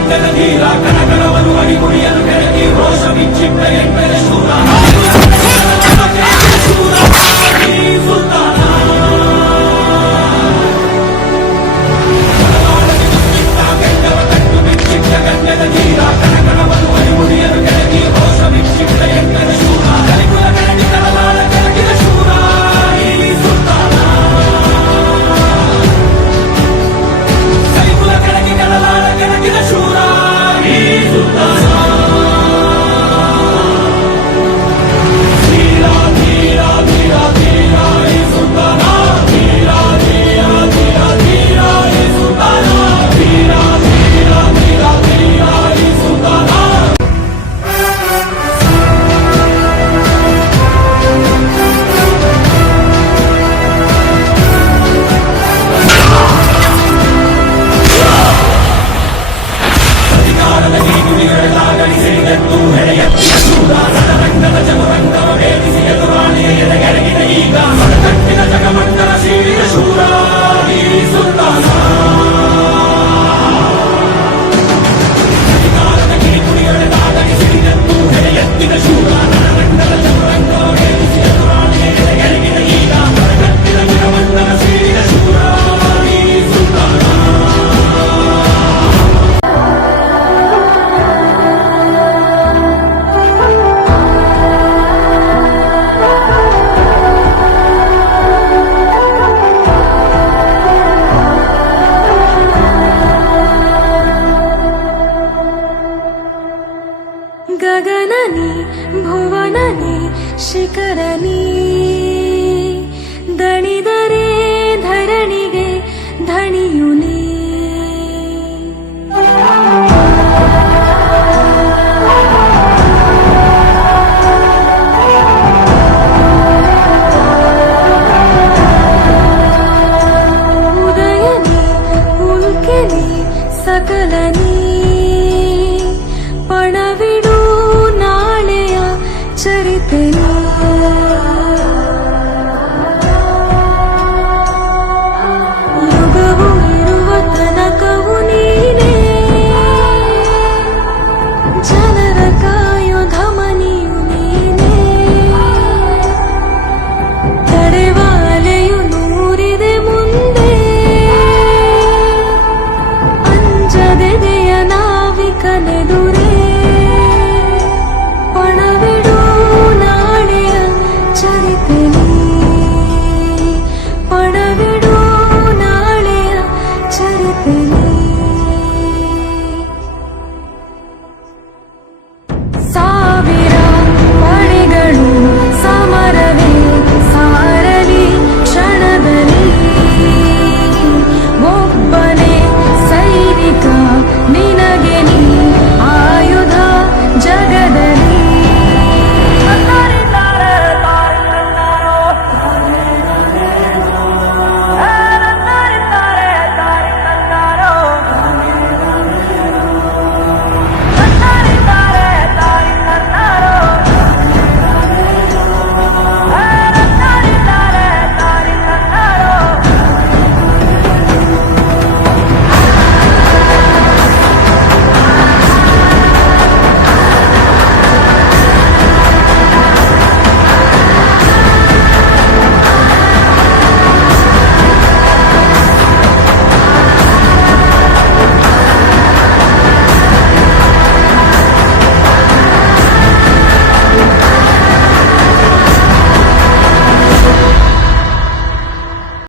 గంటల నీల కనకడవలు అడిగుడియలు పెడతి రోషమిచ్చి పెళ్ళ శూర ಶಿಖರನಿ ದಣಿದರೆ ಧರಣಿಗೆ ಧಣಿಯುನಿ ಉದಯನಿ ಉಲ್ಕೆನಿ ಸಕಲನಿ ಪಣವಿಡು ನಾಳೆಯ ಚರಿತೆನಿ